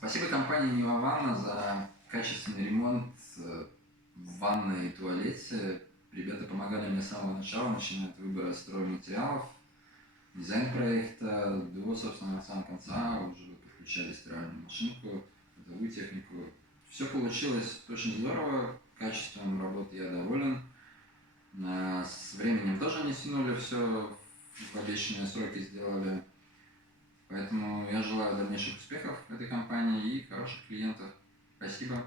Спасибо компании Нива за качественный ремонт в ванной и туалете. Ребята помогали мне с самого начала, начиная от выбора стройматериалов, дизайн проекта, до, собственно, самого конца. Уже подключали стиральную машинку, бытовую технику. Все получилось очень здорово, качеством работы я доволен. С временем тоже не тянули, все в обещанные сроки сделали. Поэтому я желаю дальнейших успехов этой компании и хороших клиентов. Спасибо.